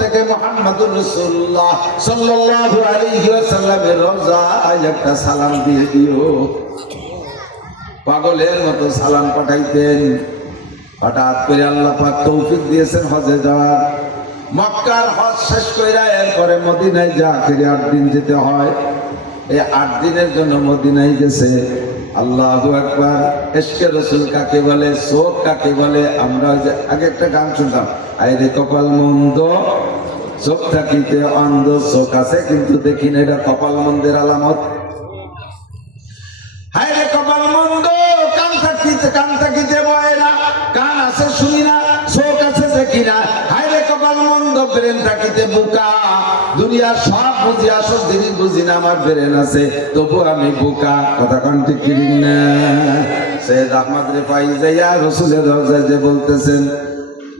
থেকে মুহাম্মদুর রাসূলুল্লাহ সাল্লাল্লাহু আলাইহি ওয়াসাল্লামের রওজায় একটা সালাম দিয়ে দিও। পাগলের মতো সালাম পাঠাইতেন। হঠাৎ করে আল্লাহ পাক তৌফিক দিয়েছেন হজে যাওয়ার। মক্কার হজ শেষ কইরা এরপরে মদিনায় যা আখেরি 8 দিন যেতে হয়। এই 8 দিনের জন্য মদিনায় গেছে। আল্লাহু আকবার। ইশকে রাসূল কাকে বলে, শোক কাকে বলে? আমরা আগে একটা গান শুনতাম, আইরে কপাল মন্দ চোখ থাকিতে অন্ধ, চোখ আছে কিন্তু দেখি না, এটা কপাল মন্দের আলামত। হায়রে কপাল মন্দ, কান থাকিতে বয় না, কান আছে শুনি না, চোখ আছে দেখি না। হায়রে কপাল মন্দ, ব্রেন থাকিতে বোকা, দুনিয়ার সব বুঝি আসল জিনিস বুঝি না, আমার ব্রেন আছে তবু আমি বোকা। কথা কোন ঠিক না? সৈয়দ আহমদ রেফাই যাইয়া রাসূলের রওজায় যে বলতেছেন,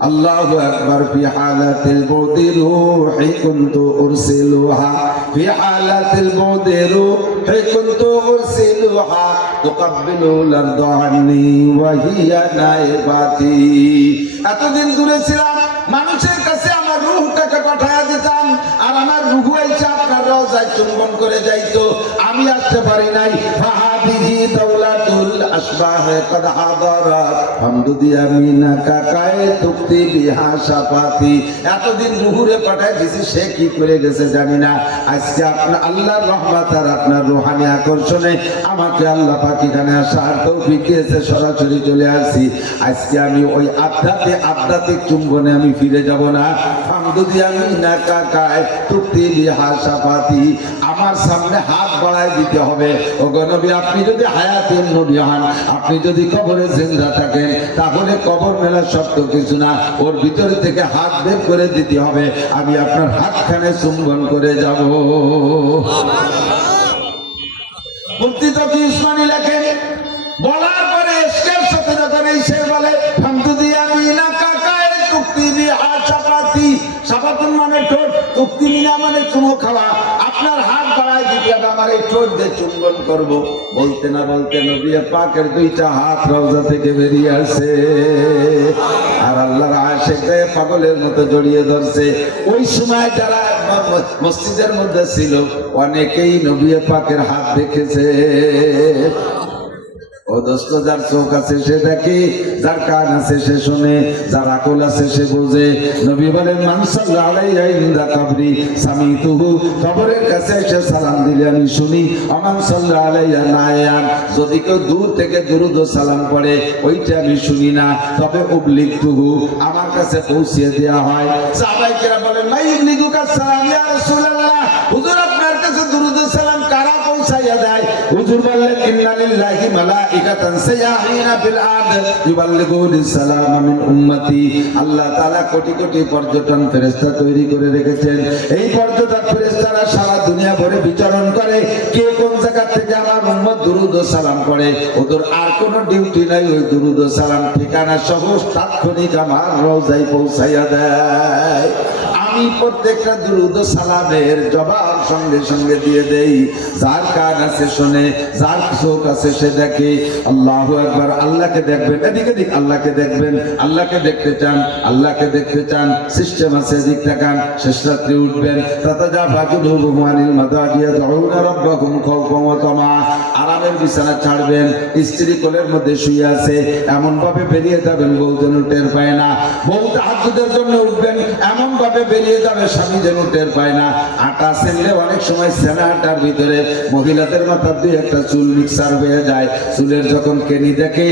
আল্লাহু আকবার। ফি হালাতিল বুদি রূহি কুনতু উরসিলুহা, ফি হালাতিল বুদি রূহি কুনতু উরসিলুহা, তুকাব্বিলুল আরদা আন্নি ওয়া হিয়া নাইবাতি। এতদিন দূরে ছিলাম, মানুষের কাছে আমার রূহটাকে পাঠায়া দিতাম, আর আমার রূহ এসে আপনার রওজায় চুম্বন করে যাইতো। আমি আসতে পারি নাই। ফাহাদিহি দাওলাতুল আসবাহ কদ হাদারাত হামদুদি আমিনাকা কায়ে তুক্তি বিহা শাফাতি। এতদিন রূহুরে পাঠায় দিছি, সে কি করে গেছে জানি না। আজকে আপনার আল্লাহর রহমত আর আপনার রূহানি আকর্ষণে আমাকে আল্লাহ পাক এখানে আসার তৌফিক দিয়েছে, সরাসরি চলে আসছি। আজকে আমি ওই আধ্যাত্মিক চুম্বনে আমি ফিরে যাব না। হামদুদি আমিনাকা কায়ে তুক্তি বিহা শাফাতি। আমার সামনে হাত বাড়ায় দিতে হবে। ও গো নবী, আপনি যদি হায়াতের নবী হন, আপনি যদি কবরে জিন্দা থাকেন, তাহলে কবর মেলা শক্ত কিছু না, ওর ভিতর থেকে হাত বের করে দিতে হবে। আমি আপনার হাতখানে চুম্বন করে যাব। মুফতি তকি উসমানী লেখেন, বলার পরে ইশকের সাথে যখন সে বলে হামদুদি আমিনাকা কায়ে তুক্তি বিহা শাফাতি। শাফাতুন মানে ঠোঁট, তুক্তি বিনা মানে চুমো খাওয়া। আপনার হাত বাড়ায় দিতে হবে, আমার এই ঠোঁট দিয়ে চুম্বন করব। বলতে না বলতে নবী পাকের 2টা হাত রওজা থেকে বেরিয়ে আসে, আর আল্লাহর আশিকে পাগলের মতো জড়িয়ে ধরছে। ওই সময় যারা মসজিদের মধ্যে ছিল, অনেকেই নবী পাকের হাত দেখেছে। ও দোস্ত, যার চোখ আছে সে দেখে, যার কান আছে সে শুনে, যার আকল আছে সে বোঝে। নবী বলেন, মান সাল্লাল্লাহু আলাইহি ইনদা কবরি সামিতুহু, কবরের কাছে এসে সালাম দিলে আমি শুনি। আমান সাল্লাল্লাহু আলাইহি নায়ান, যদি কেউ দূর থেকে দুরূদ ও সালাম পড়ে, ওইটা আমি শুনি না, তবে উবলিগতুহু, আমার কাছে পৌঁছিয়ে দেওয়া হয়। সাহাবায়ে কেরাম বলেন, মা ইবলিগুকা সালাম ইয়া রাসূলুল্লাহ, হুজুর আপনার কাছে দুরূদ ও সালাম কারা পৌঁছাইয়া দেয়? হুজুর বললেন, ইন্না লিল্লাহি মালাইকাতান সায়াহিনা ফিল আরদ ইউবাল্লিগুনি সালাম মিন উম্মতি। আল্লাহ তাআলা কোটি কোটি পর্যটন ফেরেশতা তৈরি করে রেখেছেন। এই পর্যটন ফেরেশতারা সারা দুনিয়া ভরে বিচরণ করে, কে কোন জায়গা থেকে আমার উম্মত দুরূদ ও সালাম পড়ে, ওদের আর কোনো ডিউটি নাই, ওই দুরূদ ও সালাম ঠিকানা সহ তাৎক্ষণিক আমার রওজায় পৌঁছাইয়া দেয়। আমি প্রত্যেকটা দুরূদ ও সালামের জবাব সঙ্গে সঙ্গে দিয়ে দেই। যার কান আছে শুনে, যার চোখ আছে সে দেখে। আল্লাহু আকবার। আল্লাহকে দেখবেন, এদিকে দিক আল্লাহকে দেখবেন। আল্লাহকে দেখতে চান, আল্লাহকে দেখতে চান, সিস্টেম আছে, দিক তাকান। শেষ রাত্রে উঠবেন, তাতাজাফা জুনুবুহুম আনিল মাদাজি ইয়াদউনা রাব্বাহুম খাওফান ওয়া তামা। আরামের বিছানা ছাড়বেন, স্ত্রী কোলের মধ্যে শুয়ে আছে, এমন ভাবে বেরিয়ে যাবেন বউ যেন টের পায় না। বউ তাহাজ্জুদের জন্য উঠবেন, এমন ভাবে বেরিয়ে যাবে স্বামী যেন টের পায় না। আটা ছেলে অনেক সময় সেনা আটার ভিতরে মহিলাদের মাথার 2-1টা চুল মিক্সার হয়ে যায়। চুলের যখন কেনি দেখে,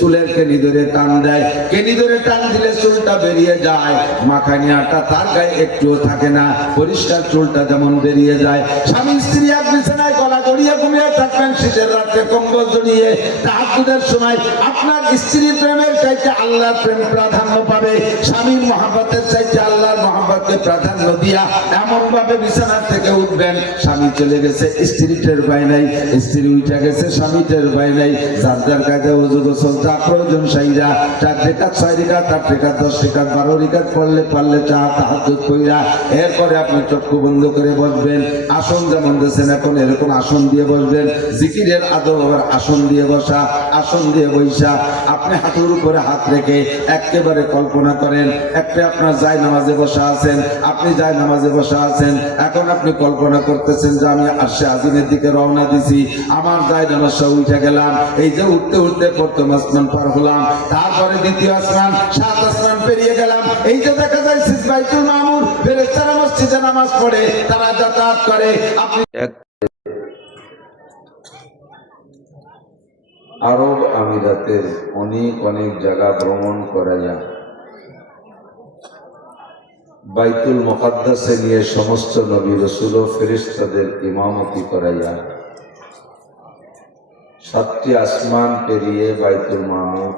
চুলের কেনি ধরে টান দেয়, কেনি ধরে টান দিলে চুলটা বেরিয়ে যায়। মাখানি আটা তার গায়ে একটুও থাকে না, পরিষ্কার চুলটা যেমন বেরিয়ে যায়। স্বামী স্ত্রী এক বিছানায় গলা জড়িয়ে ঘুমিয়ে থাকবেন, শীতের রাত্রে কম্বল জড়িয়ে। তাহাজ্জুদের সময় আপনার স্ত্রীর প্রেমের চাইতে আল্লাহর প্রেম প্রাধান্য পাবে। স্বামীর মহব্বতের চাইতে আল্লাহর মহব্বতকে প্রাধান্য দিয়া এমন ভাবে বিছানা থেকে উঠবেন, স্বামী চলে গেছে, স্ত্রী টের পায় নাই, স্ত্রী উঠে গেছে, স্বামী টের পায় নাই। যার যার কায়দায় ওযু গোসল যা প্রয়োজন সাইরা 4 রেকাত 6 রেকাত 8 রেকাত 10 রেকাত 12 রেকাত পড়লে পারলে তাহাজ্জুদ কইরা এরপরে আপনি চক্ষু বন্ধ করে বসবেন। আসন যেমন দিয়েছেন এখন এরকম আসন দিয়ে বসবেন। জিকিরের আদব আবার আসন দিয়ে বসা, আসন দিয়ে বৈশা আপনি হাঁটুর উপরে হাত রেখে একেবারে কল্পনা করেন একটা আপনার জায় নামাজে বসা আছেন, আপনি জায় নামাজে বসা আছেন। এখন আপনি কল্পনা করতেছেন যে আমি আরশে আজিমের দিকে রওনা দিছি, আমার জায় নামাজটা উঠে গেলাম, এই যে উঠতে উঠতে প্রথম আসমান পার হলাম, তারপরে দ্বিতীয় আসমান, 7 আসমান পেরিয়ে গেলাম। এই যে দেখা যায় বাইতুল মামুর ফেরেশতারা মসজিদে নামাজ পড়ে, তারা যাতায়াত করে। আপনি আরব আমিরাতের অনেক অনেক জায়গা ভ্রমণ করাইয়া বাইতুল মুকাদ্দাসে নিয়ে সমস্ত নবী রাসূল ও ফেরেশতাদের ইমামতি করাইয়া 7টি আসমান পেরিয়ে বাইতুল মামুর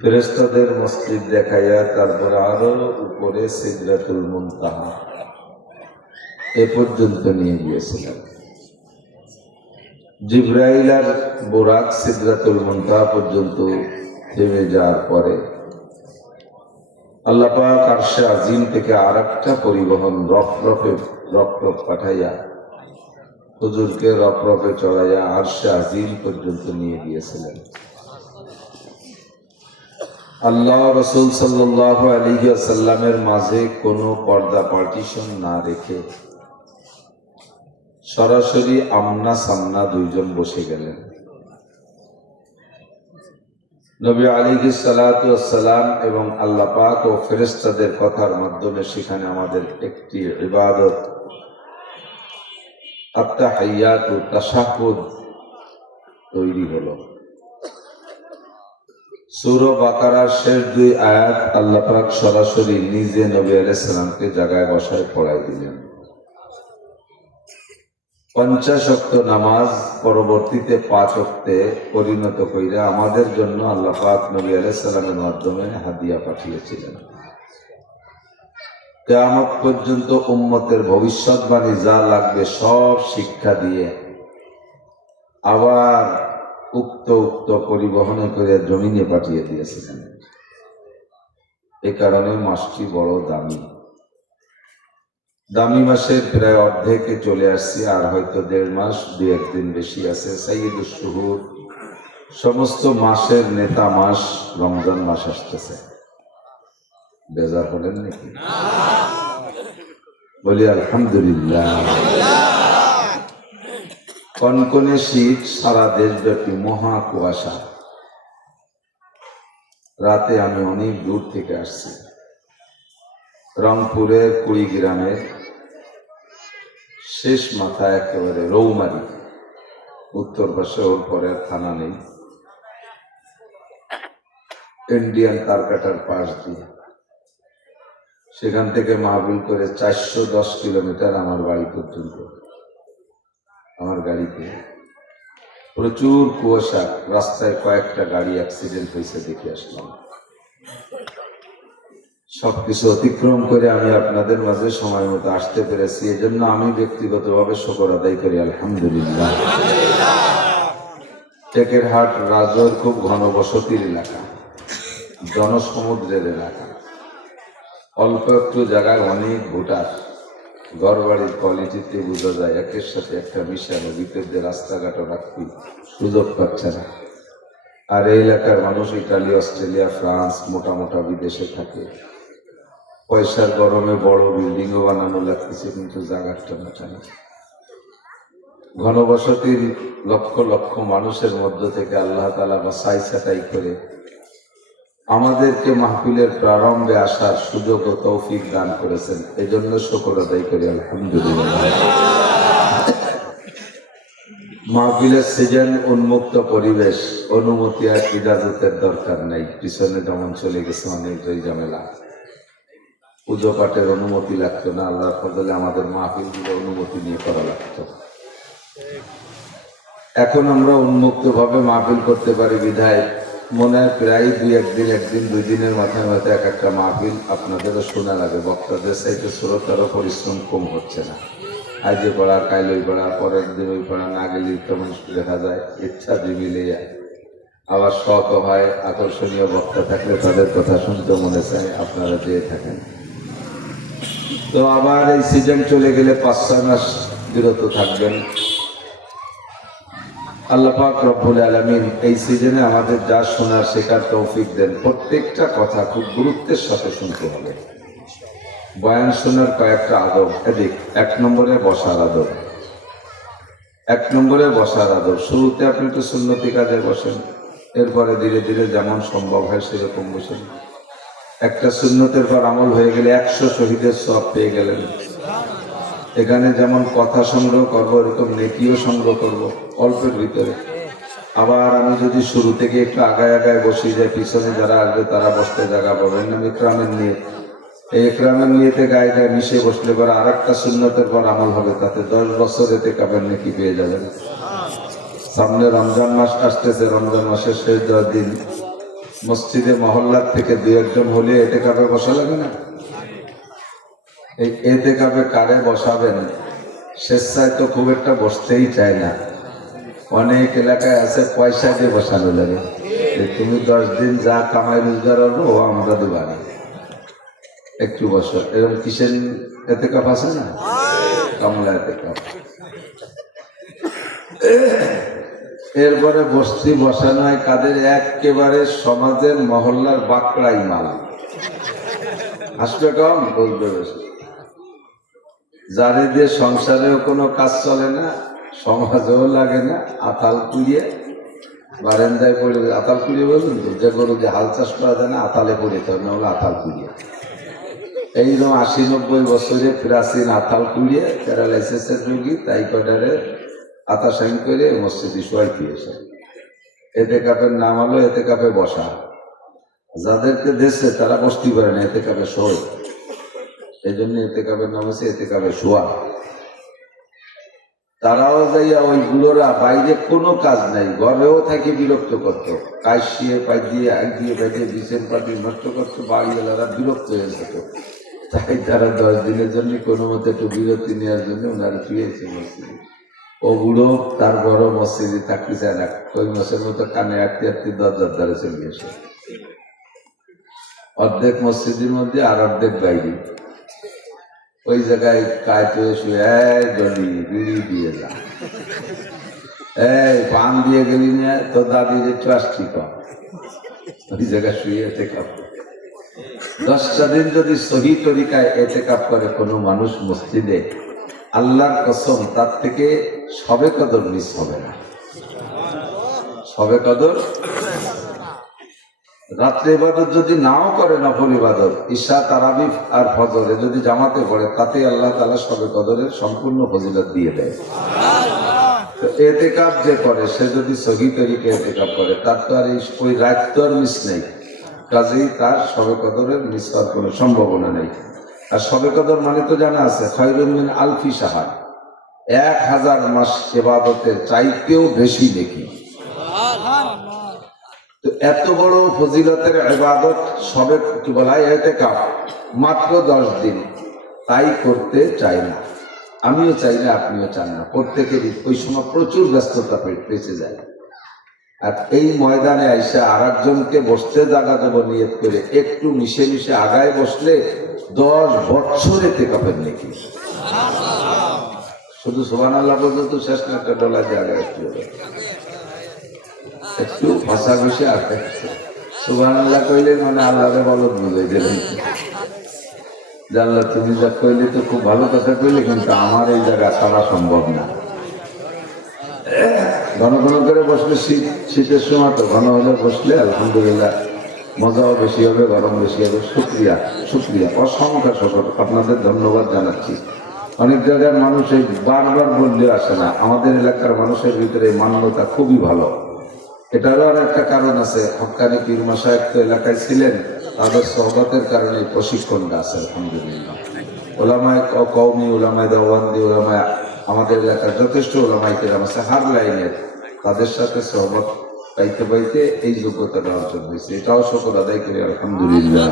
ফেরেশতাদের মসজিদ দেখাইয়া তারপর আরো উপরে সিদরাতুল মুনতাহা এ পর্যন্ত নিয়ে গিয়েছিলেন। জিবরাইল আর বুরাক সিদরাতুল মুনতাহা পর্যন্ত থেমে যাওয়ার পরে আল্লাহ পাক আরশে আজিম থেকে আরেকটা পরিবহন রফরফ পাঠাইয়া হুজুরকে রফরফে চড়াইয়া আরশে আজিম পর্যন্ত নিয়ে গিয়েছিলেন। আল্লাহ রাসূল সাল্লাল্লাহু আলাইহি ওয়াসাল্লামের মাঝে কোনো পর্দা পার্টিশন না রেখে সরাসরি আমনা সামনা দুইজন বসে গেলেন। নবী আলাইহিস সালাতু ওয়াস সালাম এবং আল্লাহ পাক ও ফেরেশতাদের কথার মাধ্যমে সেখানে আমাদের একটি ইবাদত আত-তাহিয়াত ও তাশাহুদ তৈরি হলো। সূরা বাকারার শেষ 2 আয়াত আল্লাহ পাক সরাসরি নিজে নবী আলাইহিস সালামকে জায়গায় বসায় পড়াই দিলেন। 50 ওয়াক্ত নামাজ পরবর্তীতে 5 ওয়াক্তে পরিণত কইরা আমাদের জন্য আল্লাহ পাক নবী আলাইহিস সালামের মাধ্যমে হাদিয়া পাঠিয়েছিলেন। কিয়ামত পর্যন্ত উম্মতের ভবিষ্যৎবাণী যা লাগবে সব শিক্ষা দিয়ে আবার উক্ত পরিবহনে করে জমিনে পাঠিয়ে দিয়েছিলেন। এই কারণে মাসটি বড় দামি মাসের প্রায় অর্ধেকে চলে আসছি, আর হয়তো 1.5 মাস 2-1 দিন বেশি আছে। সাইয়্যিদুশ শুহুর সমস্ত মাসের নেতা মাস রমজান মাস আসতেছে। বেজার হলেন নাকি? বলি আলহামদুলিল্লাহ। কনকনে শীত, সারা দেশব্যাপী মহা কুয়াশা। রাতে আমি অনেক দূর থেকে আসছি, রংপুরের কুড়িগ্রামের শেষ মাথা একেবারে রৌমারি, উত্তর পাশে ওর পরে থানা নেই, ইন্ডিয়ান তারকাটার পাশ দিয়ে। সেখান থেকে মাহফিল করে 410 কিলোমিটার আমার বাড়ি পর্যন্ত, আমার গাড়িতে প্রচুর কুয়াশা, রাস্তায় কয়েকটা গাড়ি অ্যাক্সিডেন্ট হয়েছে দেখে আসলাম। সবকিছু অতিক্রম করে আমি আপনাদের মাঝে সময় মতো আসতে পেরেছি, এজন্য আমি ব্যক্তিগতভাবে শুকর আদায় করি আলহামদুলিল্লাহ। টেকেরহাট রাজর খুব ঘনবসতির এলাকা, জনসমুদ্রের এলাকা, অল্প একটু জায়গায় অনেক ভোটার। ঘর বাড়ির কোয়ালিটিতে বোঝা যায় একের সাথে একটা মিশানো, ভিতরে রাস্তাঘাটও রাখতে সুযোগ পাচ্ছে না। আর এই এলাকার মানুষ ইটালি, অস্ট্রেলিয়া, ফ্রান্স, মোটা বিদেশে থাকে। পয়সার গরমে বড় বিল্ডিংও বানানো লাগতেছে, কিন্তু জায়গাটা মোটা না। ঘনবসতির লক্ষ লক্ষ মানুষের মধ্য থেকে আল্লাহ তাআলা বাছাই ছাঁটাই করে আমাদেরকে মাহফিলের প্রারম্ভে আসার সুযোগ ও তৌফিক দান করেছেন, এজন্য শুকর আদায় করি আলহামদুলিল্লাহ। মাহফিলের সিজন, উন্মুক্ত পরিবেশ, অনুমতি আর ইজাজতের দরকার নাই। পিছনে যেমন চলে গেছে অনেক ঝামেলা, পুজো পাঠের অনুমতি লাগতো না, আল্লাহর ফজলে আমাদের মাহফিলগুলো অনুমতি নিয়ে করা লাগতো। এখন আমরা উন্মুক্ত ভাবে মাহফিল করতে পারি বিধায় মনে হয় প্রায় 2 দিনের মাথায় হয়তো এক একটা মাহফিল আপনাদেরও শোনা লাগে। বক্তাদের চাইতে শ্রোতারও পরিশ্রম কম হচ্ছে না। আজকে পড়া কাইলই পড়া পরের দিন ওই পড়া না গেলে কেমন দেখা যায় ইচ্ছা মিলে যায়। আবার শখ হয় আকর্ষণীয় বক্তা থাকলে তাদের কথা শুনতে মনে চায়, আপনারা যেয়ে থাকেন। তো আবার এই সিজন চলে গেলে 5-6 মাস বিরত থাকবেন। আল্লাহ পাক রব্বুল আলামিন এই সিজনে আমাদের যা শোনার শেখার তৌফিক দেন। প্রত্যেকটা কথা খুব গুরুত্বের সাথে শুনতে হবে। বয়ান শোনার কয়েকটা আদব এদিক। 1 নম্বরে বসার আদব। 1 নম্বরে বসার আদব। শুরুতে আপনি একটু সুন্নতি কাজে বসেন, এরপরে ধীরে ধীরে যেমন সম্ভব হয় সেরকম বসেন। একটা সুন্নতের পর আমল হয়ে গেলে 100 শহীদের সওয়াব পেয়ে গেলেন। এখানে যেমন কথা সংগ্রহ করবো, এরকম নেকিও সংগ্রহ করবো অল্পের ভিতরে। আবার আমি যদি শুরু থেকে একটু আগায় আগায় বসি যাই, পিছনে যারা আসবে তারা বসতে জায়গা পাবেন না। ইকরামের নিয়ত, এই ইকরামের নিয়তে গায়ে গায়ে মিশে বসলে পরে আর একটা সুন্নতের পর আমল হবে, তাতে 10 বছর এতেকাবের নেকি পেয়ে যাবেন। সামনে রমজান মাস আসতেছে, রমজান মাসের শেষ 10 দিন মসজিদে মহল্লার থেকে 2-1 জন হলে এতেকাবে বসা লাগে না? এই এতেকাবে কারে বসাবেন? স্বেচ্ছায় তো খুব একটা বসতেই চায় না। অনেক এলাকায় আছে পয়সা দিয়ে বসানো লাগে, তুমি 10 দিন যা কামাই রোজগার করবো ও আমরা দেবানি, একটু বসো। এরকম কিসের এতেকাপ আছে না? কামলা এতেকাপ। এরপরে বস্তি বসানো হয় কাদের? একেবারে সমাজের মহল্লার বাকড়াই মাল। আসবে কম, বলবে বেশি। যারে দিয়ে সংসারেও কোনো কাজ চলে না, সমাজেও লাগে না, আতাল কুড়িয়ে বারান্দায় পড়ে। আতাল কুড়িয়ে বলুন তো, যে গরু যে হাল চাষ করা যায় না, আতালে পড়িতে হবে, না হলে আতাল কুড়িয়ে। এইরকম 80-90 বছরে প্রাচীন আতাল কুড়িয়ে প্যারালাইসিসের রোগী তাই কটারে আতা সাইন করে মসজিদে শোয়াই দিয়েছে। এতেকাপের নাম হলো এতেকাপে বসা। যাদেরকে দেশে তারা বসতে পারে না, এতেকাপে শোয়। এই জন্য এতেকাপের নাম হচ্ছে এতেকাপে শোয়া। তারাও যাইয়া ওইগুলোরা বাইরে কোনো কাজ নাই, ঘরেও থাকি বিরক্ত করতো, কাশিয়ে পাই দিয়ে এক দিয়ে বাইরে বিছেন পাটি নষ্ট করতো, বাড়িওয়ালারা বিরক্ত হয়ে যেত। তাই তারা 10 দিনের জন্য কোনো মতো একটু বিরতি নেওয়ার জন্য ওনারা ফিরেছে মসজিদে। ও বুড়ো তার বড় মসজিদে থাকতে চায় না, ওই মাসের মতো কানে আটতে আটতে দরজার দ্বারে চলে গেছে। অর্ধেক মসজিদের মধ্যে আর অর্ধেক বাইরে। ওই জায়গায় কায়তে শুয়ে গলি বিড়ি দিয়ে যা, এই পান দিয়ে গেলি না তো দাদির একটু আসছি কম। ওই জায়গায় শুয়ে এতেকাপ। 10টা দিন যদি সহি তরিকায় এতেকাপ করে কোনো মানুষ মসজিদে, আল্লাহর কসম তার থেকে সবে কদর মিস হবে না। সবে কদর। রাত্রে ইবাদত যদি নাও করে, নফল ইবাদত ঈশা তারাবি আর ফজরে যদি জামাতে পড়ে, তাতে আল্লাহ তাআলা সবে কদরের সম্পূর্ণ ফজিলত দিয়ে দেয়। তো এতেকাপ যে করে, সে যদি সহি তরিকে এতেকাপ করে, তার তো আর ওই রাত তো আর মিস নেই, কাজেই তার সবে কদরের মিস হওয়ার কোনো সম্ভাবনা নেই। আর সবে কদর মানে তো জানা আছে, খায়রুম মিন আলফি শাহর, 1000 মাস ইবাদতের চাইতেও বেশি নেকি। তো এত বড় ফজিলতের ইবাদত সবে কি বলা হয় ইতিকাফ, মাত্র 10 দিন, তাই করতে চাই না, আমিও চাই না, আপনিও চান না। প্রত্যেকেরই ওই সময় প্রচুর ব্যস্ততা পেঁচে যায়। আর এই ময়দানে আইসা আর একজনকে বসতে জায়গা দেবো নিয়ত করে একটু মিশে মিশে আগায় বসলে 10 বছর ইতিকাফের নেকি। শুধু সুবহানাল্লাহ পর্যন্ত শেষ না, একটা ডলার জায়গা একটু ভাষা বসে আসে সুবহানাল্লাহ কইলে মানে আল্লাহরে বলদ বুঝাই দেবেন। জানলা তুমি যা কইলে তো খুব ভালো কথা কইলে, কিন্তু আমার এই জায়গা ছাড়া সম্ভব না। ঘন ঘন করে বসলে শীতের সময় তো ঘন হলে বসলে আলহামদুলিল্লাহ মজাও বেশি হবে, গরম বেশি হবে। শুকরিয়া শুকরিয়া, অসংখ্য শকর, আপনাদের ধন্যবাদ জানাচ্ছি। অনেক জায়গার মানুষ এই বারবার বললে আসে না, আমাদের এলাকার মানুষের ভিতরে মান্যতা খুবই ভালো। এটারও আর একটা কারণ আছে, হক্কানি পীর মাশায়েখ তো এলাকায় ছিলেন, তাদের সহবতের কারণে প্রশিক্ষণটা আছে আলহামদুলিল্লাহ। ওলামায়ে কওমি, ওলামায়ে দাওয়ান্দি, ওলামায়ে আমাদের এলাকার যথেষ্ট ওলামায়ে কেরাম আছে হার লাইনের, তাদের সাথে সহবত পাইতে পাইতে এই যোগ্যতাটা অর্জন হয়েছে। এটাও শুকর আদায় করি আলহামদুলিল্লাহ।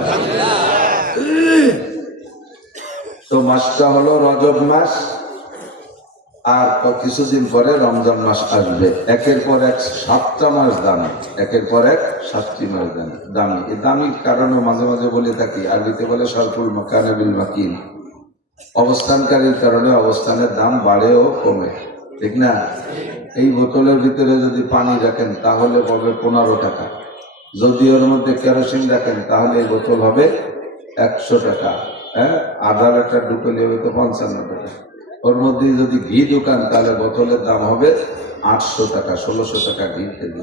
তো মাসটা হলো রজব মাস, আর কিছুদিন পরে রমজান মাস আসবে। একের পর এক 7টা মাস দামি, একের পর এক 7টি মাস দামি। এই দামির কারণে মাঝে মাঝে বলে থাকি, আরবিতে বলে সরফুল মাকানে বিল মাকিন, অবস্থানকারীর কারণে অবস্থানের দাম বাড়েও কমে, ঠিক না? এই বোতলের ভিতরে যদি পানি রাখেন তাহলে পড়বে 15 টাকা, যদি ওর মধ্যে কেরোসিন রাখেন তাহলে এই বোতল হবে 100 টাকা। হ্যাঁ, আধা লিটার ঢুকলে হবে তো 55 টাকা। ওর মধ্যে যদি ঘি ঢুকান তাহলে বোতলের দাম হবে 800 টাকা, 1600 টাকা ঘি কেজি।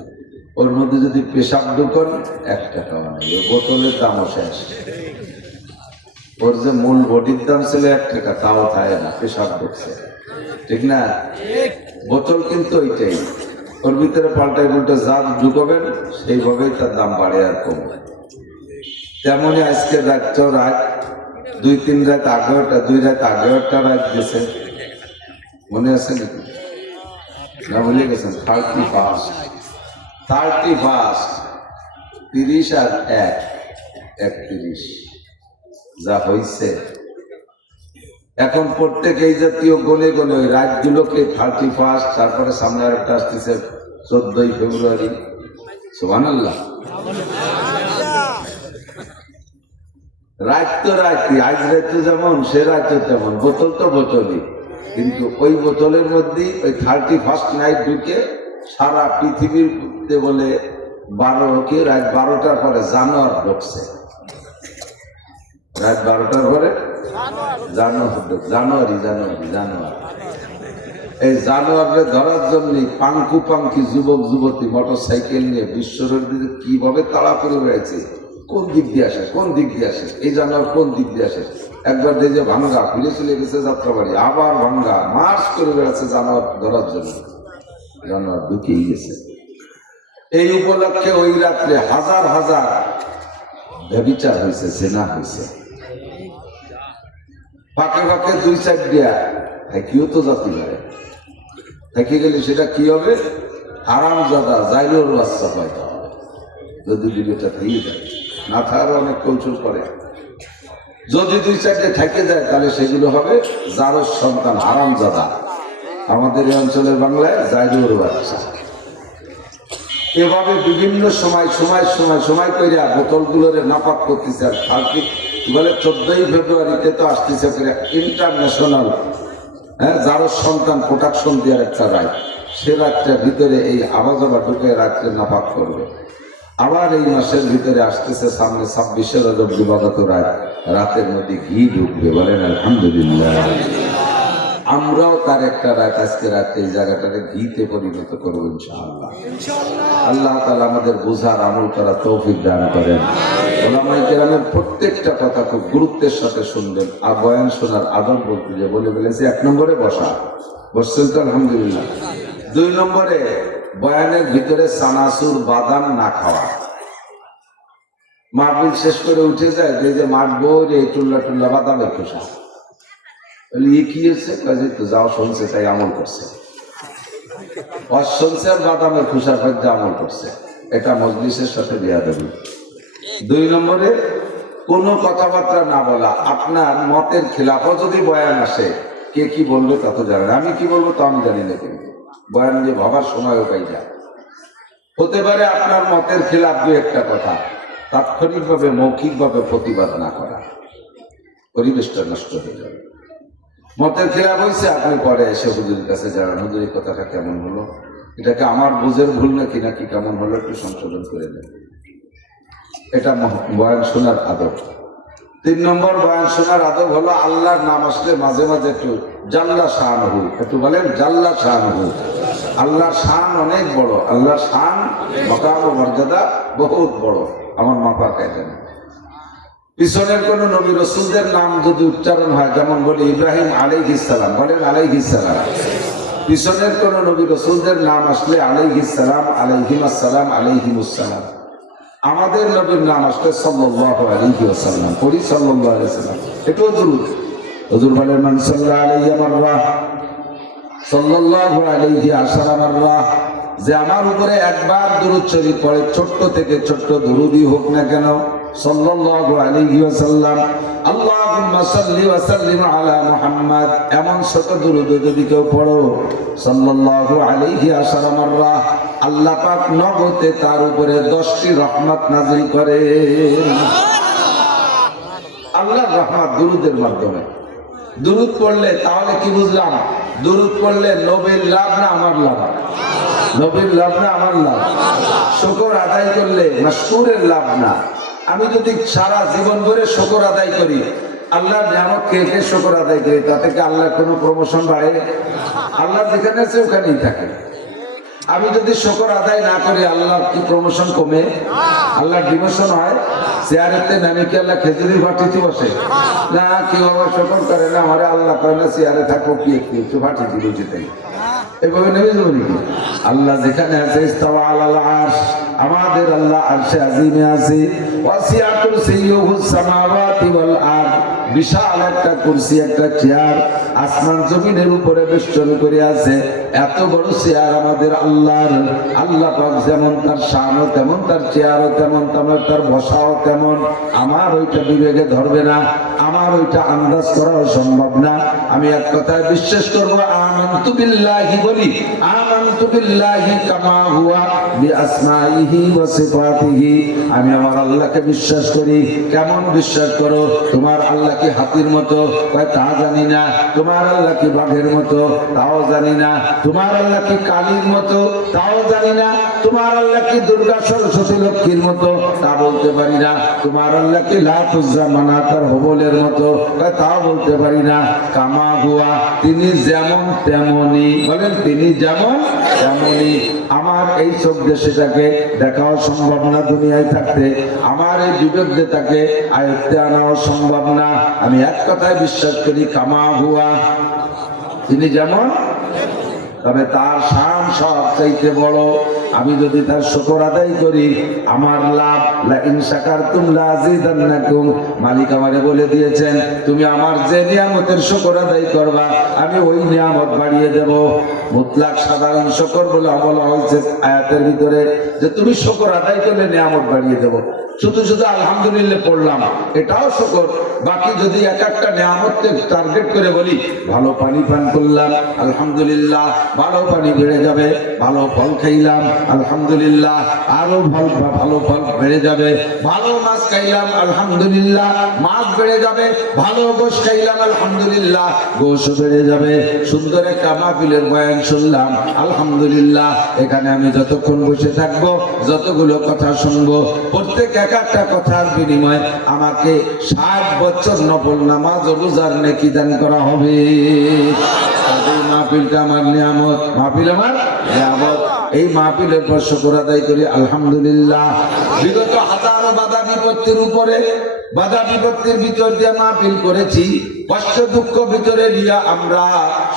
ওর মধ্যে যদি পেশাব ঢুকান 1 টাকাও নেই, ওই বোতলের দামও শেষ। ওর যে মূল বডির দাম ছিল 1 টাকা, তাও থাকে না, পেশাব ঢুকছে, ঠিক না? বোতল কিন্তু ওইটাই, ওর ভিতরে পাল্টাই পাল্টা যা ঢুকাবেন সেইভাবেই তার দাম বাড়ে আর কমে। তেমনই আজকে রাতটাও রাত 2-3 রাত আগেও 2 রাত আগেও একটা রাত গেছে, মনে আছে নাকি? না ভুলে গেছেন? 31 30 আর 1 31 যা হয়েছে। এখন প্রত্যেক এই জাতীয় গনে গনে ওই রাতগুলোকে 31, তারপরে সামনে আরেকটা আসতেছে 14ই ফেব্রুয়ারি। সুবহানাল্লাহ। রাত তো রাতই, আজ রাত যেমন সে রাত তেমন, বোতল তো বোতলই, কিন্তু ওই বোতলের মধ্যেই ওই 31 নাইট ঢুকে সারা পৃথিবীতে বলে 12 রাত 12টার পরে জানোয়ার ঢুকছে। রাত 12টার পরে জানুয়ারি এই জানোয়ারকে ধরার জন্য পাঙ্কি যুবক যুবতী মোটর সাইকেল নিয়ে বিশ্বরের দিকে কিভাবে তাড়া করে বেড়েছে, কোন দিক দিয়ে আসে এই জানোয়ার, কোন দিক দিয়ে আসে। একবার দেখে ভাঙ্গা ফিরে চলে গেছে যাত্রাবাড়ি, আবার ভাঙ্গা মার্চ করে বেড়াচ্ছে জানোয়ার ধরার জন্য, জানোয়ার ঢুকেই গেছে। এই উপলক্ষে ওই রাত্রে হাজার হাজার ব্যভিচার হয়েছে, জেনা হয়েছে। ফাঁকে ফাঁকে 2-4 দিয়া কেউ তো জাতি পারে, থেকে গেলে সেটা কি হবে? হারামজাদা জাইলোর বাচ্চা পাইতে হবে, যদি দুইটা থেকে যায়। না থাকারও অনেক কৌশল করে, যদি 2-4টে থেকে যায় তাহলে সেগুলো হবে জারজ সন্তান, হারামজাদা। আমাদের এই অঞ্চলের বাংলায় জাইলোর বাচ্চা। এভাবে বিভিন্ন সময় কইরা বোতলগুলোরে নাপাক করতেছে। আর বলে 14ই ফেব্রুয়ারিতে তো আসতেছে ইন্টারন্যাশনাল জারজ সন্তান প্রোটেকশন দেওয়ার একটা রাত, সে রাতটার ভিতরে এই আবাজাবা ঢুকে রাত্রে নাপাক করবে। আবার এই মাসের ভিতরে আসতেছে সামনে 26শে রজব দিবাগত রাত, রাতের মধ্যে ঘি ঢুকবে, বলেন আলহামদুলিল্লাহ। আমরাও তার একটা রাত আজকে রাতে এই জায়গাটাকে ঘিতে পরিণত করবো ইনশাআল্লাহ। আল্লাহ তাআলা আমাদের বুঝার আমল করা তৌফিক দান করেন। ওলামায়ে কেরামের প্রত্যেকটা কথা খুব গুরুত্বের সাথে শুনবেন। আর বয়ান শোনার আদব বলতে যে বলে ফেলেছি, 1 নম্বরে বসছেন তো আলহামদুলিল্লাহ। 2 নম্বরে বয়ানের ভিতরে সানাসুর বাদাম না খাওয়া। মাহফিল শেষ করে উঠে যায়, যে মাঠবো এই টুল্লা বাদামের খোসা, কি হচ্ছে? তো যাও শুনছে তাই আমল করছে, শুনছে আর বাদামের খোসার মধ্যে আমল করছে, এটা মজলিসের সাথে বেয়াদবি। 2 নম্বরে কোনো কথাবার্তা না বলা। আপনার মতের খেলাফও যদি বয়ান আসে, কে কি বলবে তা তো জানে না, আমি কি বলবো তা আমি জানি না, কিন্তু বয়ান যে ভাবার সময়ও পাই না। হতে পারে আপনার মতের খেলাফ 2-1টা কথা, তাৎক্ষণিকভাবে মৌখিকভাবে প্রতিবাদ না করা, পরিবেশটা নষ্ট হয়ে যাবে। মতের খেলাফ হয়েছে, আপনি পরে এসে হুজুরের কাছে জানান, হুজুরের কথাটা কেমন হলো, এটাকে আমার বুঝের ভুল নাকি কেমন হলো, একটু সংশোধন করে দেন। এটা বয়ান শোনার আদব। 3 নম্বর বয়ান শোনার আদব হলো আল্লাহর নাম আসলে মাঝে মাঝে একটু জাল্লা শানহু, একটু বলেন জাল্লা শানহু। আল্লাহর শান অনেক বড়, আল্লাহর শান মাকাম ও মর্যাদা বহুত বড়, আমার মাপা কায়দা নেই। পিছনের কোন নবী রাসূলদের নাম যদি উচ্চারণ হয়, যেমন বলি ইব্রাহিম আলাইহিস সালাম, বলেন আলাইহিস সালাম। পিছনের কোন নবী রাসূলদের নাম আসলে আলাইহিস সালাম, আলাইহিমাস সালাম, আলাইহিমুস সালাম। আমাদের নবীর নাম আসলে সাল্লাল্লাহু আলাইহি ওয়াসাল্লাম, পড়ি সাল্লাল্লাহু আলাইহি ওয়াসাল্লাম। এটাও দুরূদ। হুজুর বলেন মান সাল্লাল্লাহু আলাইহি মাররা সাল্লাল্লাহু আলাইহি আশারা মাররা, যে আমার উপরে একবার দুরূদ শরীফ পড়ে, ছোট্ট থেকে ছোট্ট দুরূদই হোক না কেন, সাল্লাল্লাহু আলাইহি ওয়াসাল্লাম আল্লাহুম্মা সাল্লি ওয়া সাল্লিম আলা মুহাম্মাদ এমন শত দুরূদ যদি কেউ পড়ো সাল্লাল্লাহু আলাইহি আশারা মাররা আল্লাহ পাক নগদে তার উপরে 10টি রহমত নাযিল করেন। আল্লাহর রহমত দুরূদের মাধ্যমে। দুরূদ পড়লে তাহলে কি বুঝলাম? দুরূদ পড়লে নবীর লাভ না আমার লাভ? নবীর লাভ না আমার লাভ? শুকর আদায় করলে মাশকুরের লাভ না? আমি যদি সারা জীবন ধরে শুকর আদায় করি, আল্লাহর নিয়ামত কে কে শুকর আদায় করি, তাতে কি আল্লাহর কোনো প্রমোশন বাড়ে? আল্লাহ যেখানে আছে ওখানেই থাকে। আমি যদি শুকর আদায় না করি, আল্লাহর কি প্রমোশন কমে? আল্লাহর ডিমোশন হয়? চেয়ারেতে নামে কি আল্লাহ খেজুরি ফাটিতে বসে না? কেউ আমার শুকর করে না, আমার আল্লাহ করে না চেয়ারে থাকবো কি একটু ফাটিতে বুঝে তাই এভাবে নেমে যাবো নাকি? আল্লাহ যেখানে আছে ইস্তাওয়া আলাল আরশ, আমাদের আল্লাহ আরশে আজিমে আছে। ওয়াসিআ কুরসিয়ুহুস সামাওয়াতি ওয়াল আরদ, বিশাল একটা কুরসি, একটা চেয়ার আসমান জমিনের উপরে বেষ্টন করে আছে। এত বড় চেয়ার আমাদের আল্লাহর। আল্লাহ পাক যেমন তার শানও তেমন, তার চেয়ারও তেমন, তার বসাও তেমন। আমার ওইটা বিবেকে ধরবে না, আমার ওইটা আন্দাজ করাও সম্ভব না। আমি এক কথায় বিশ্বাস করবো, আমানতু বিল্লাহি বলি, আমানতু বিল্লাহি কামা হুয়া বিআসমাইহি ওয়া সিফাতিহি। আমি আমার আল্লাহকে বিশ্বাস করি। কেমন বিশ্বাস করো? তোমার আল্লাহ কি হাতির মতো? তা জানি না। তোমার আল্লাহ কি বাঘের মতো? তাও জানি না। তোমার আল্লাহ কি কালীর মতো? তাও জানি না। তোমার আল্লাহ কি দুর্গা সরস্বতী লক্ষ্মীর মতো? তা বলতে পারি না। তোমার আল্লাহ কি লাত উজ্জা মানাত আর হবলের মতো? তাও বলতে পারি না। কামা হুয়া, তিনি যেমন তেমনই। বলেন তিনি যেমন তেমনই। আমার এই চোখ দিয়ে সেটাকে দেখাও সম্ভব না দুনিয়ায় থাকতে। আমার এই বিবেক দিয়ে তাকে আয়ত্তে আনাও সম্ভব না। আমি এক কথায় বিশ্বাস করি, কামা হুয়া, তিনি যেমন, তবে তার শান সব চাইতে বড়। আমি যদি তার শুকর আদায় করি, আমার লাভ। লা ইন শাকারতুম লা আযীদান্নাকুম, মালিক আমারে বলে দিয়েছেন, তুমি আমার যে নিয়ামতের শুকর আদায় করবা, আমি ওই নিয়ামত বাড়িয়ে দেব। মুতলাক সাধারণ শুকর বলে বলা হয়েছে আয়াতের ভিতরে, যে তুমি শুকর আদায় করলে নিয়ামত বাড়িয়ে দেব। শুধু শুধু আলহামদুলিল্লাহ পড়লাম, এটাও শুকর। বাকি যদি এক একটা নিয়ামতকে টার্গেট করে বলি, ভালো পানি পান করলাম আলহামদুলিল্লাহ, ভালো পানি বেড়ে যাবে। ভালো ফল খাইলাম আলহামদুলিল্লাহ, আরো ভালো ফল বেড়ে যাবে। ভালো মাছ খাইলাম আলহামদুলিল্লাহ, মাছ বেড়ে যাবে। ভালো গোশ খাইলাম আলহামদুলিল্লাহ, গোশ বেড়ে যাবে। সুন্দর একটা মাহফিলের বয়ান শুনলাম আলহামদুলিল্লাহ। এখানে আমি যতক্ষণ বসে থাকবো, যতগুলো কথা শুনবো, প্রত্যেক এক একটা কথার বিনিময়ে আমাকে 60 বছর নফল নামাজ ও রোজার নেকি দান করা হবে। এই মাহফিলটা আমার নিয়ামত, মাহফিল আমার নিয়ামত। এই মাহফিলের পর শুকর আদায় করি আলহামদুলিল্লাহ। বিগত হাজারো বাধা বিপত্তির উপরে, বাধা বিপত্তির ভিতর দিয়ে মাহফিল করেছি, কষ্ট দুঃখ ভিতরে নিয়ে আমরা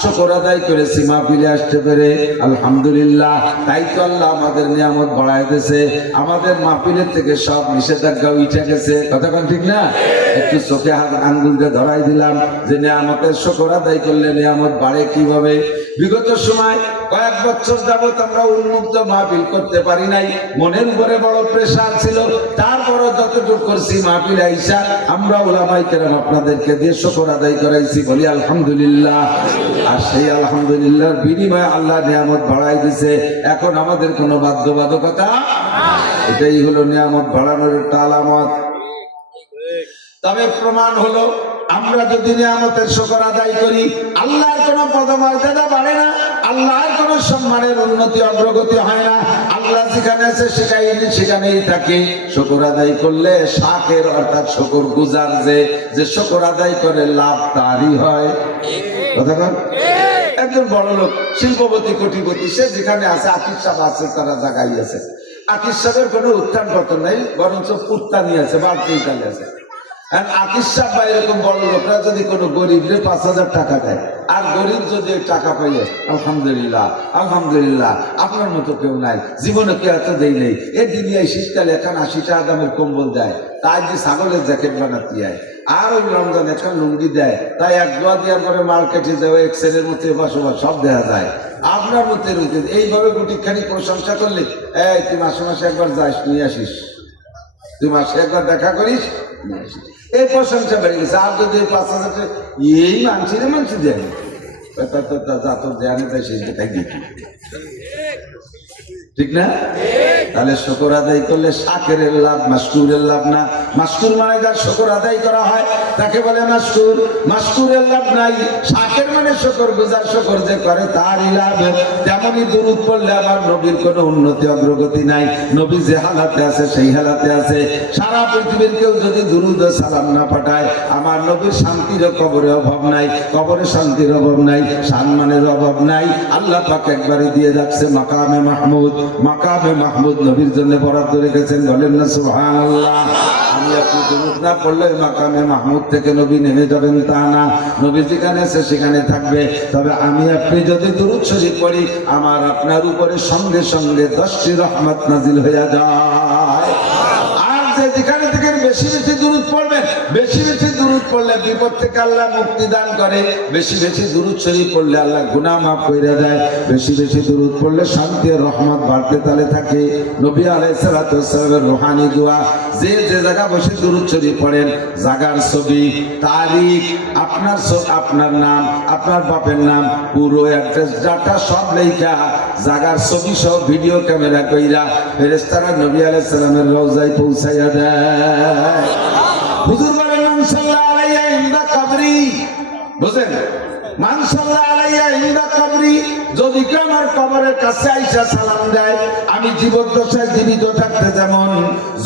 শুকর আদায় করেছি মাহফিলে আসতে পেরে আলহামদুলিল্লাহ। তাই তো আল্লাহ আমাদের নিয়ামত বাড়ায় দিয়েছে। আমাদের মাহফিলের থেকে সব নিষেধাজ্ঞা উঠে গেছে। কথাক্ষণ ঠিক না? একটু চোখে হাত আঙ্গুল দিয়ে ধরাই দিলাম যে নিয়ামতের শুকর আদায় করলে নিয়ামত বাড়ে কিভাবে। বিগত সময় কয়েক বছর যাবত আমরা উন্মুক্ত মাহফিল করতে পারি নাই, মনের উপরে বড় প্রেসার ছিল। তারপরে যতটুকু করছি মাহফিল আইসা আমরা উলামায়ে কেরাম আপনাদেরকে দিয়ে শুকর আদায় করাইছি, বলি আলহামদুলিল্লাহ। আর সেই আলহামদুলিল্লাহর বিনিময়ে আল্লাহ নিয়ামত বাড়াই দিছে। এখন আমাদের কোনো বাধ্যবাধকতা, এটাই হলো নিয়ামত বাড়ানোর একটা আলামত। তবে প্রমাণ হলো, আমরা যদি নিয়ামতের শুকর আদায় করি, আল্লাহর কোনো পদমর্যাদা বাড়ে না, আল্লাহর কোনো সম্মানের উন্নতি অগ্রগতি হয় না। আল্লাহ যেখানে আছে সেখানেই থাকে। শুকর আদায় করলে শাকের অর্থাৎ শুকর গুজার যে শুকর আদায় করে লাভ তারই হয়। একজন বড় লোক, শিল্পপতি, কোটিপতি, সে যেখানে আছে, আকিব সাহেব আছে, তারা জায়গায় আছে। আকিব সাহেবের কোনো উত্থান পতন নেই, বরঞ্চ উত্থানই আছে, বাড়তেই কালে আছে। আকিব সাহেব বা এরকম বড় লোকরা যদি কোনো গরিবরে 5000 টাকা দেয়, আর গরিব যদি টাকা পাইয়ে আলহামদুলিল্লাহ আলহামদুলিল্লাহ, আপনার মতো কেউ নাই, জীবনে কে এত দেই নেই। এই দুনিয়ায় শীতকালে এখন 80 টাকা দামের কম্বল দেয়, তাই যে ছাগলের জ্যাকেট বানাতে হয়। আর ওই রমজান এখন লুঙ্গি দেয়, তাই এক দোয়া দেওয়ার পরে মার্কেটে যাবে, এক্সেলের মধ্যে বসবাস সব দেখা যায়। আপনার মধ্যে এইভাবে গুটিখানি প্রশংসা করলে, এই তুই মাসে মাসে একবার যাস, নিয়ে আসিস। তুই মাসে একবার দেখা করিস, এই প্রশংসা বেড়ে গেছে। আর যদি 5,000 এই মানছি দেয় যা তোর দেয় তাই সেই দেখাই দিচ্ছি, ঠিক না? তাহলে শুকর আদায় করলে শাকেরের লাভ, মাশকুরের লাভ না। মাশকুর মানে যার শুকর আদায় করা হয় তাকে বলে মাশকুর। মাশকুরের লাভ নাই। শাকের মানে শুকর গুজার, শুকর যে করে তারই লাভ। তেমনি দুরূদ পড়লে আমার নবীর কোনো উন্নতি অগ্রগতি নাই। নবী যে হালাতে আছে সেই হালাতে আছে। সারা পৃথিবীর কেউ যদি দুরূদ ও সালাম না পাঠায়, আমার নবীর শান্তির কবরে অভাব নাই, কবরে শান্তির অভাব নাই, সম্মানের অভাব নাই। আল্লাহ পাক একবারই দিয়ে যাচ্ছে মাকামে মাহমুদ। মাকামে মাহমুদ নবীর জন্য বরাদ্দ রেখেছেন, বলেন না সুবহানাল্লাহ। আমি আপনি দুরূদ না পড়লে মাকামে মাহমুদ থেকে নবী নেমে যাবেন তা না, নবী যেখানে আছে সেখানে থাকবে। তবে আমি আপনি যদি দুরূদ শরীফ পড়ি, আমার আপনার উপরে সঙ্গে সঙ্গে 10টি রহমত নাজিল হয়ে যায়। আর যে যেখানে থেকে বেশি বেশি দুরূদ পড়বেন, বেশি বেশি দুরূদ পড়লে বিপদ থেকে আল্লাহ মুক্তি দান করে। বেশি বেশি দুরূদ শরীফ পড়লে আল্লাহ গুনাহ মাফ করে দেয়। বেশি বেশি দুরূদ পড়লে শান্তি ও রহমত বাড়তে তালে থাকে। নবী আলাইহিস সালাতু ওয়াস সালামের রূহানি দোয়া, যে যে জায়গা বসে দুরূদ শরীফ পড়েন, জায়গার ছবি, তারিখ, আপনার নাম, আপনার বাপের নাম, পুরো অ্যাড্রেস ডাটা সব লেখা, জায়গার ছবি সহ ভিডিও ক্যামেরা কইরা ফেরেশতারা নবী আলাইহিস সালামের রওজায় পৌঁছাইয়া দেয়। হুজুর বলেন মান সাল্লাল্লাহু আলাইহি ইনদা কবরি, বুঝেন, মান সাল্লাল্লাহু আলাইহি ইনদা কবরি, যদি কেউ আমার কবরের কাছে আইসা সালাম দেয়, আমি জীবদ্দশায় জীবিত থাকতে যেমন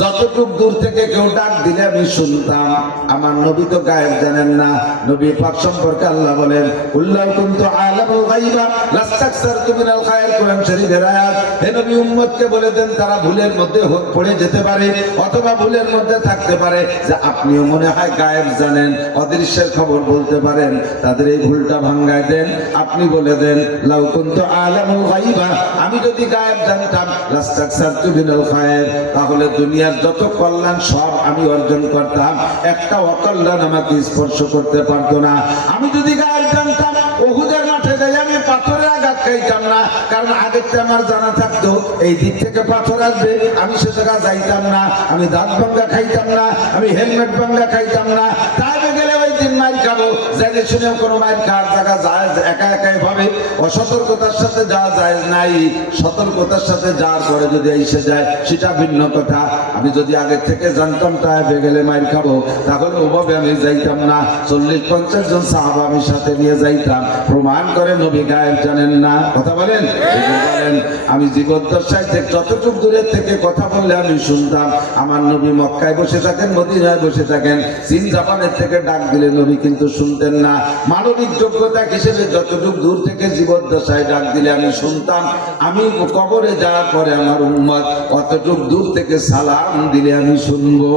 যতটুক দূর থেকে কেউ ডাক দিলে আমি শুনতাম। আমার নবী তো গায়েব জানেন না। নবী পাক সম্পর্কে আল্লাহ বলেন কুল্লাউ কুনতু আলামুল গায়বা লাস্তাকসারতু মিনাল খায়র, কোরআন শরীফের আয়াত। হে নবী উম্মতকে বলে দেন তারা ভুলের মধ্যে পড়ে যেতে পারে অথবা ভুলের মধ্যে থাকতে পারে, যে আপনিও মনে হয় গায়েব জানেন, অদৃশ্যের খবর বলতে পারেন, তাদের এই ভুলটা ভাঙ্গায় দেন। আপনি বলে দেন লাউ কুনতু আলামুল গায়বা, আমি যদি গায়েব জানতাম লাস্তাকসারতু মিনাল খায়র, তাহলে দুনিয়ার যত কল্যাণ সব আমি অর্জন করতাম, একটা অকল্যাণ আমাকে স্পর্শ করতে পারতো না। আমি যদি গায়েব জানতাম উহুদের মাঠে যাই আমি পাথরের আঘাত খাইতাম না, কারণ আগেরটা আমার জানা থাকতো এই দিক থেকে পাথর আসবে, আমি সে জায়গা যাইতাম না। আমি দাঁত ভাঙ্গা খাইতাম না, আমি হেলমেট ভাঙ্গা খাইতাম না। তাই গেলে ওই দিন মাইর খাবো, জেনে শুনেও কোনো মাইর খাওয়ার জায়গা যায় একা একাই ভাবে, অসতর্কতার সাথে যাওয়া যায় নাই। সতর্কতার সাথে যাওয়ার পরে যদি এসে যায় সেটা ভিন্ন কথা। আমি যদি আগে থেকে জানতাম তাই গেলে মাইর খাবো, তাহলে ওভাবে আমি যাইতাম না। 40-50 জন সাহাবা আমি সাথে নিয়ে যাইতাম। প্রমাণ করে নবী গায়েব জানেন না। কথা বলেন, বলেন আমি জীবদ্দশায় যতটুকু দূরের থেকে কথা বললে আমি শুনতাম। আমার নবী মক্কায় বসে থাকেন, মদিনায় বসে থাকেন, চীন জাপানের থেকে ডাক দিলে নবী কিন্তু শুনতেন না। মানবিক যোগ্যতা হিসেবে যতটুকু দূর থেকে জীবদ্দশায় ডাক দিলে আমি শুনতাম। আমি কবরে যাওয়ার পরে আমার উম্মত অতটুক দূর থেকে সালাম দিলে আমি শুনবো।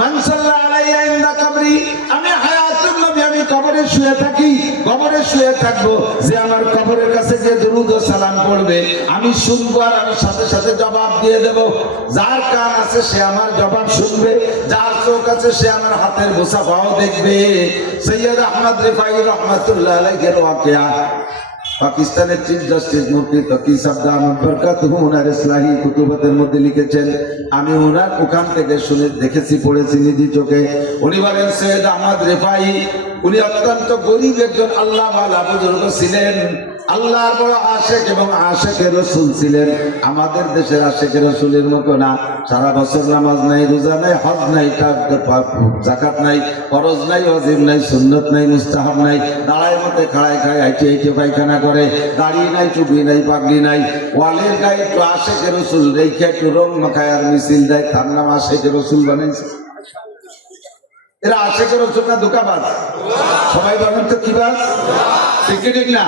মান সাল্লাল্লাহু আলাইহি ইনদা কবরি, আমি হায়াতুন নবী, আমি কবরে শুয়ে থাকি, কবরে শুয়ে থাকবো। যে আমার কবরের কাছে যে দুরূদ ও সালাম পড়বে আমি শুনবো, আর আমি সাথে সাথে জবাব দিয়ে দেব। যার কান আছে সে আমার জবাব শুনবে, যার চোখ আছে সে আমার হাতের মুসাফাও দেখবে। সৈয়দ আহমদ রিফাই রহমাতুল্লাহ আলাইহির ওয়াকিয়া, পাকিস্তানের চিফ জাস্টিস মুফতি তকি সাদ্দাম বরকাতুহু ওনার ইসলাহি কুতুবাতের মধ্যে লিখেছেন, আমি ওনার ওখান থেকে শুনে দেখেছি, পড়েছি নিজি চোখে। উনি বলেন সৈয়দ আহমদ রিফাই উনি অত্যন্ত গরিব একজন আল্লাহ ওয়ালা বুজুর্গ ছিলেন, আল্লাহর বড় আশেক এবং আশেকে রসুল ছিলেন। আমাদের দেশের আশেকে রসুলের মতো না, সারা বছর নামাজ নাই, রোজা নাই, হজ নাই, যাকাত নাই, ফরজ নাই, ওয়াজিব নাই, সুন্নত নাই, মুস্তাহাব নাই, দাঁড়ায় মতে খাড়ায় খায়, হাইটে হাইটে পায়খানা করে, দাড়ি নাই, টুপি নাই, পাগড়ি নাই, ওয়ালের গায়ে একটু আশেকে রসুল রেখে একটু রং মাখায় আর মিছিল দেয়, তার নাম আশেকে রসুল বানাইছে। এরা আশেকে রসুল না ধোঁকাবাজ? সবাই বলেন তো কি বাজ? ঠিক ঠিক না?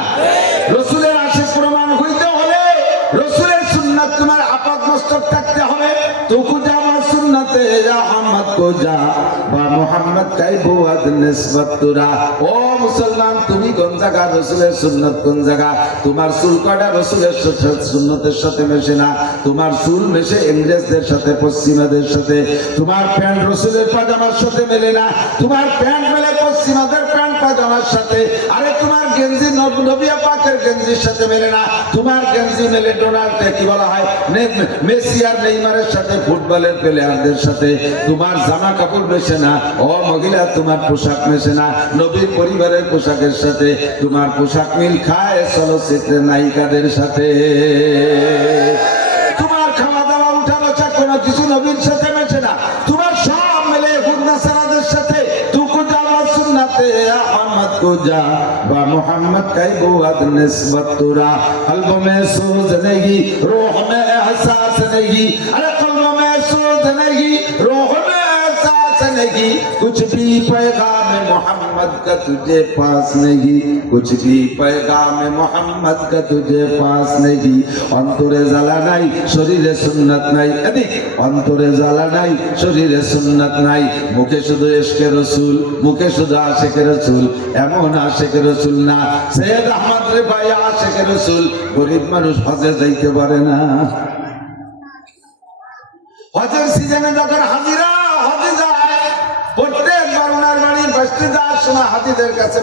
রসুলের আশেক প্রমাণ হইতে হলে রসুলের সুন্নাত তোমার আপাত মস্তক থাকতে হবে। তুকু জামা সুন্নাতে या अहमद को जा বা মুহাম্মদ কাই বুয়াদ নিসবত তুরা। ও মুসলমান, তুমি কোন জায়গা রাসূলের সুন্নাত কোন জায়গা? তোমার চুল কাটা রাসূলের সুন্নতের সাথে মেশে না, তোমার চুল মেশে ইংরেজদের সাথে, পশ্চিমাদের সাথে। তোমার প্যান্ট রাসূলের পাজামার সাথে মেলে না, তোমার প্যান্ট মেলে পশ্চিমাদের প্যান্ট পাজামার সাথে। আরে তোমার গেঞ্জি নবী পাকের গেঞ্জির সাথে মেলে না, তোমার গেঞ্জি মেলে ডোনাল্ডকে কি বলা হয়, মেসি আর নেইমারের সাথে, ফুটবলের প্লেয়ারদের সাথে। তোমার জামা কাপড় মেশে না, ও মহিলা তোমার পোশাক মেশে না নবীর পরিবারের পোশাকের সাথে। তোমার পোশাক মিল খায় চলচ্চিত্রের নায়িকাদের সাথে। তোমার খাওয়া দাওয়া উঠা বসা কোনো কিছু নবীর সাথে মেশে না, তোমার সব মেলে হুন্নাসারাদের সাথে। তুকু যাওয়া সুন্নাতে আহমদ को जा बा मोहम्मद का बुआद निस्बत तुरा। कल्ब में सूझ नहीं, रूह में एहसास नहीं। अरे कल्ब में सूझ नहीं, रूह में एहसास नहीं। कुछ भी पैगाम मोहम्मद का तुझे पास नहीं, कुछ भी पैगाम मोहम्मद का तुझे पास नहीं। অন্তরে জ্বালা নাই, শরীরে সুন্নাত নাই। এদিক অন্তরে জ্বালা নাই, শরীরে সুন্নাত নাই। মুখে শুধু ইশকে রাসূল, মুখে শুধু আশিকে রাসূল। এমন আশিকে রাসূল না সৈয়দ আহমদ রে ভাই, আশিকে রাসূল। গরিব মানুষ হজে যাইতে পারে না। হজের সিজনে যখন হাজিরা হজে যায়, প্রত্যেকবার ওনার বাড়ির বাসতে যাওয়ার সময় হাজিদের কাছে